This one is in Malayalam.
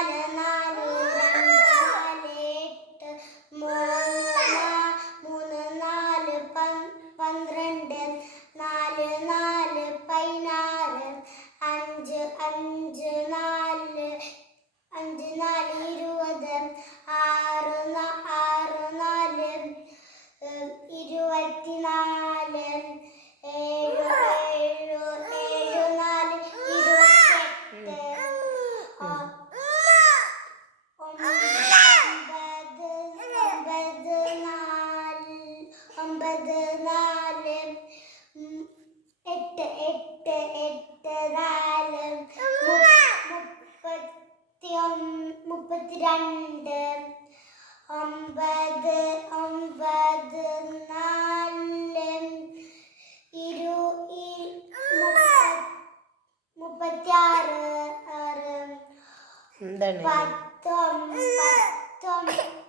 നാല് നാല് രണ്ട് നാല് എട്ട് മൂന്ന് നാല് 12 നാല് നാല് 16 അഞ്ച് അഞ്ച് നാല് 20 ആറ് നാല് 24 ഏഴ് നാല് 28 ഒമ്പത് നാല് 8 നാല് 32 ഒമ്പത് നാല് 36 എന്താണ് 19